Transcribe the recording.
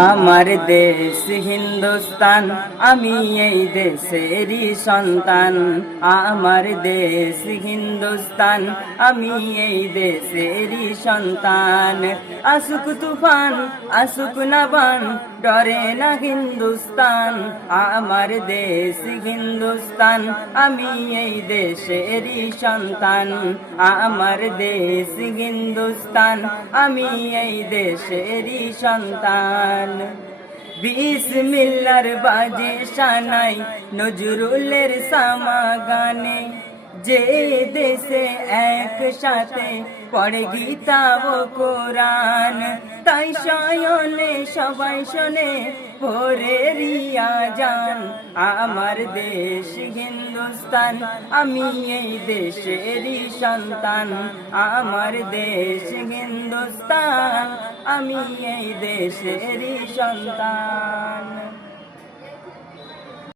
আমার দেশ হিন্দুস্তান, আমি এই দেশেরই সন্তান। আমার দেশ হিন্দুস্তান, আমি এই দেশেরই সন্তান। আসুক তুফান, আসুক নাবান, ডরে না হিন্দুস্তান। আমার দেশ হিন্দুস্তান, আমি এই দেশেরই সন্তান। আমার দেশ হিন্দুস্তান, আমি এই দেশেরই সন্তান। বিসমিল্লার বাজে শানাই, নজরুলের সামা গানে। যে দেশে একসাথে পড়ে গীতা ও কোরআন, তাই শয়নে সবাই শোনে ভোরের আযান। আমার দেশ হিন্দুস্তান, আমি এই দেশেরই সন্তান। আমার দেশ হিন্দুস্তান, আমি এই দেশেরই সন্তান।